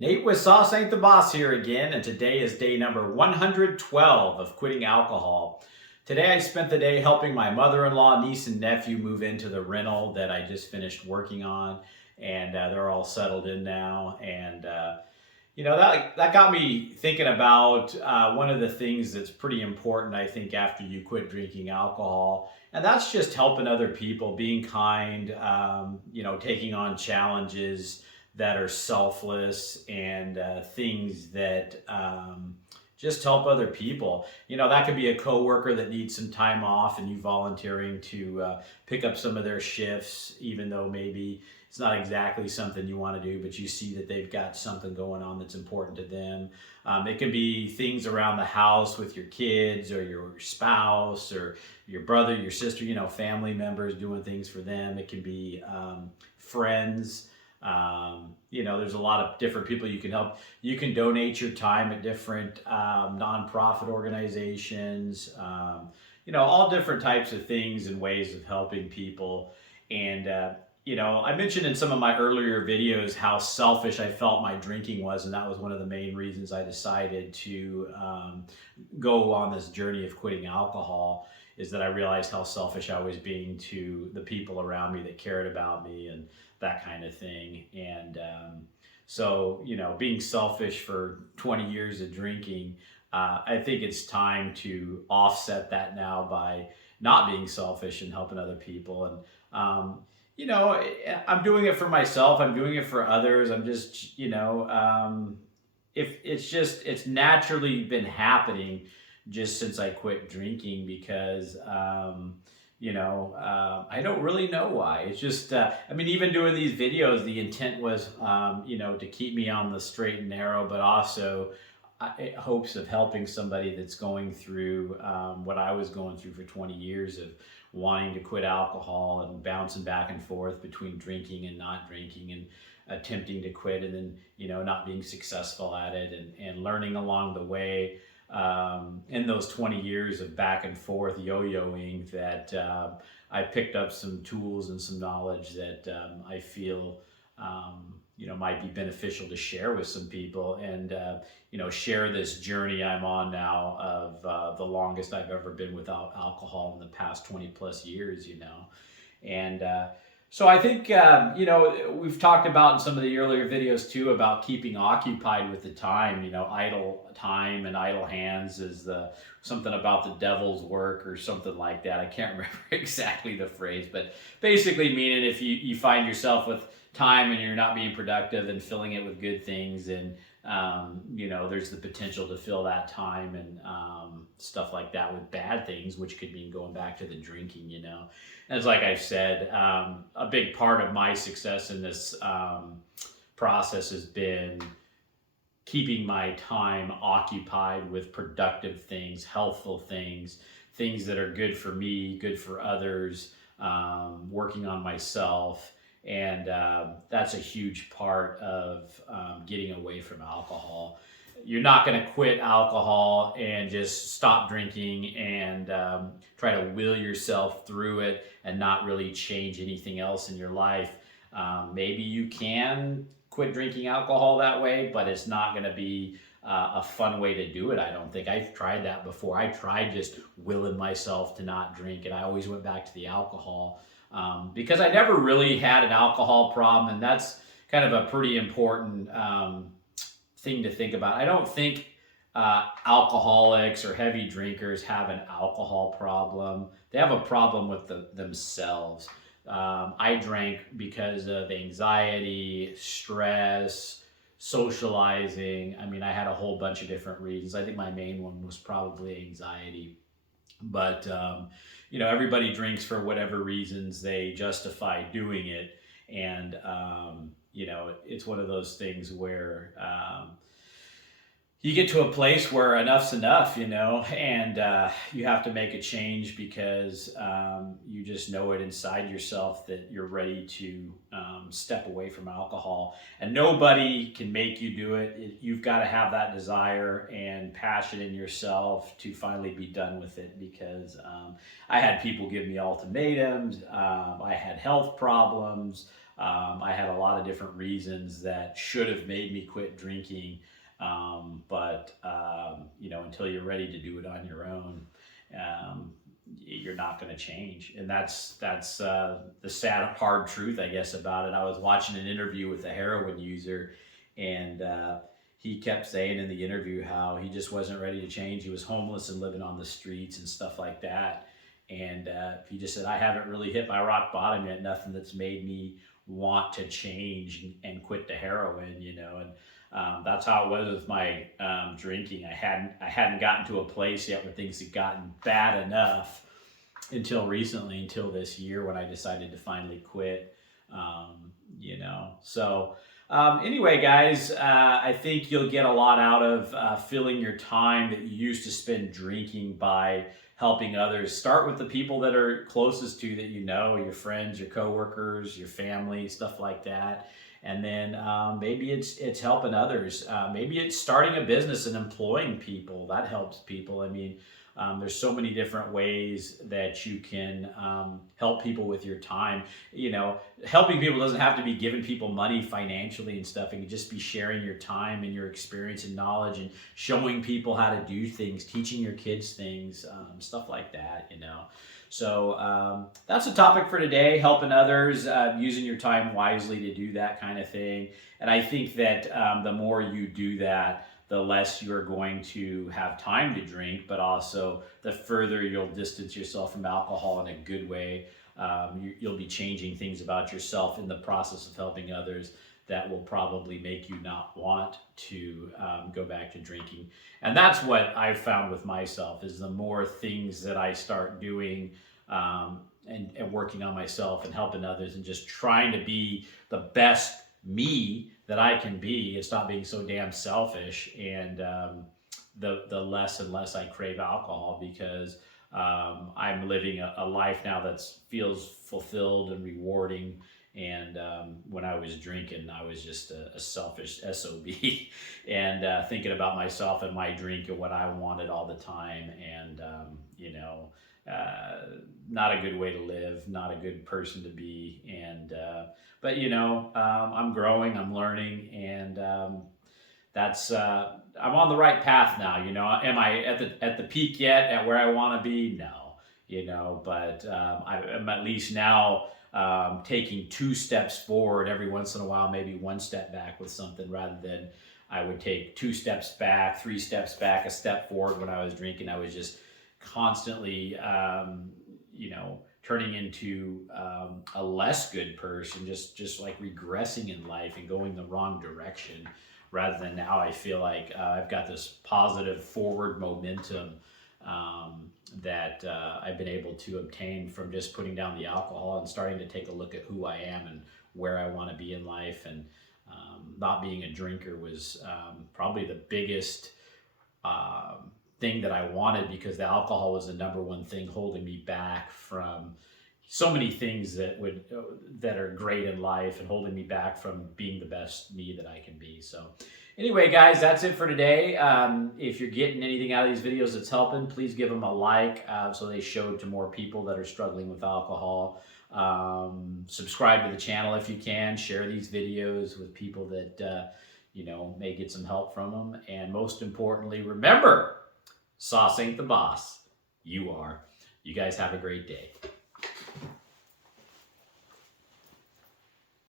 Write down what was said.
Nate with Sauce Ain't the Boss here again, and today is day number 112 of quitting alcohol. Today I spent the day helping my mother-in-law, niece, and nephew move into the rental that I just finished working on, and they're all settled in now. And that got me thinking about one of the things that's pretty important, I think, after you quit drinking alcohol, and that's just helping other people, being kind, taking on challenges that are selfless and things that just help other people. That could be a coworker that needs some time off and you volunteering to pick up some of their shifts, even though maybe it's not exactly something you want to do, but you see that they've got something going on that's important to them. It can be things around the house with your kids or your spouse or your brother, your sister, family members doing things for them. It can be friends. There's a lot of different people you can help. You can donate your time at different nonprofit organizations, all different types of things and ways of helping people. And, I mentioned in some of my earlier videos how selfish I felt my drinking was, and that was one of the main reasons I decided to go on this journey of quitting alcohol, is that I realized how selfish I was being to the people around me that cared about me and that kind of thing. And being selfish for 20 years of drinking, I think it's time to offset that now by not being selfish and helping other people. And, I'm doing it for myself. I'm doing it for others. I'm just, if it's naturally been happening just since I quit drinking because, I don't really know why. It's just, even doing these videos, the intent was, to keep me on the straight and narrow, but also hopes of helping somebody that's going through what I was going through for 20 years of wanting to quit alcohol and bouncing back and forth between drinking and not drinking and attempting to quit and then, not being successful at it and learning along the way in those 20 years of back and forth yo-yoing that I picked up some tools and some knowledge that I feel might be beneficial to share with some people and share this journey I'm on now of the longest I've ever been without alcohol in the past 20 plus years. And so I think, we've talked about in some of the earlier videos too about keeping occupied with the time. Idle time and idle hands is something about the devil's work or something like that. I can't remember exactly the phrase, but basically meaning if you find yourself with time and you're not being productive and filling it with good things, and there's the potential to fill that time and stuff like that with bad things, which could mean going back to the drinking. And it's like I've said, a big part of my success in this process has been keeping my time occupied with productive things, healthful things, things that are good for me, good for others, working on myself. And that's a huge part of getting away from alcohol. You're not going to quit alcohol and just stop drinking and try to will yourself through it and not really change anything else in your life. Maybe you can quit drinking alcohol that way, but it's not going to be a fun way to do it. I don't think. I've tried that before. I tried just willing myself to not drink, and I always went back to the alcohol. Because I never really had an alcohol problem, and that's kind of a pretty important thing to think about. I don't think alcoholics or heavy drinkers have an alcohol problem. They have a problem with themselves. I drank because of anxiety, stress, socializing. I had a whole bunch of different reasons. I think my main one was probably anxiety. But everybody drinks for whatever reasons they justify doing it, and it's one of those things where you get to a place where enough's enough, and you have to make a change because you just know it inside yourself that you're ready to step away from alcohol. And nobody can make you do it. You've got to have that desire and passion in yourself to finally be done with it, because I had people give me ultimatums. I had health problems. I had a lot of different reasons that should have made me quit drinking. But until you're ready to do it on your own, um, you're not going to change. And that's the sad, hard truth, I guess, about it. I was watching an interview with a heroin user, and he kept saying in the interview how he just wasn't ready to change. He was homeless and living on the streets and stuff like that. And he just said, I haven't really hit my rock bottom yet. Nothing that's made me want to change and quit the heroin. And that's how it was with my drinking. I hadn't gotten to a place yet where things had gotten bad enough until recently, until this year when I decided to finally quit. So anyway, guys, I think you'll get a lot out of filling your time that you used to spend drinking by helping others. Start with the people that are closest to you, that your friends, your coworkers, your family, stuff like that. And then maybe it's helping others. Maybe it's starting a business and employing people. That helps people. I mean, there's so many different ways that you can help people with your time. Helping people doesn't have to be giving people money financially and stuff. It can just be sharing your time and your experience and knowledge and showing people how to do things, teaching your kids things, stuff like that. So that's a topic for today, helping others, using your time wisely to do that kind of thing. And I think that the more you do that, the less you're going to have time to drink, but also the further you'll distance yourself from alcohol in a good way. You'll be changing things about yourself in the process of helping others that will probably make you not want to go back to drinking. And that's what I've found with myself, is the more things that I start doing and working on myself and helping others and just trying to be the best me that I can be, and stop being so damn selfish, and the less and less I crave alcohol, because I'm living a life now that feels fulfilled and rewarding. And when I was drinking, I was just a selfish SOB and thinking about myself and my drink and what I wanted all the time. And, not a good way to live, not a good person to be. And, but I'm growing, I'm learning, and I'm on the right path now. Am I at the peak yet, at where I want to be? No, but I'm at least now taking 2 steps forward every once in a while, maybe 1 step back with something, rather than I would take 2 steps back, 3 steps back, a step forward. When I was drinking, I was just constantly, turning into a less good person, just like regressing in life and going the wrong direction. Rather than now, I feel like I've got this positive forward momentum that I've been able to obtain from just putting down the alcohol and starting to take a look at who I am and where I want to be in life. And not being a drinker was probably the biggest thing that I wanted, because the alcohol was the number one thing holding me back from so many things that are great in life, and holding me back from being the best me that I can be. So anyway, guys, that's it for today. If you're getting anything out of these videos that's helping, please give them a like, so they show to more people that are struggling with alcohol. Subscribe to the channel if you can. Share these videos with people that may get some help from them. And most importantly, remember, sauce ain't the boss. You are. You guys have a great day.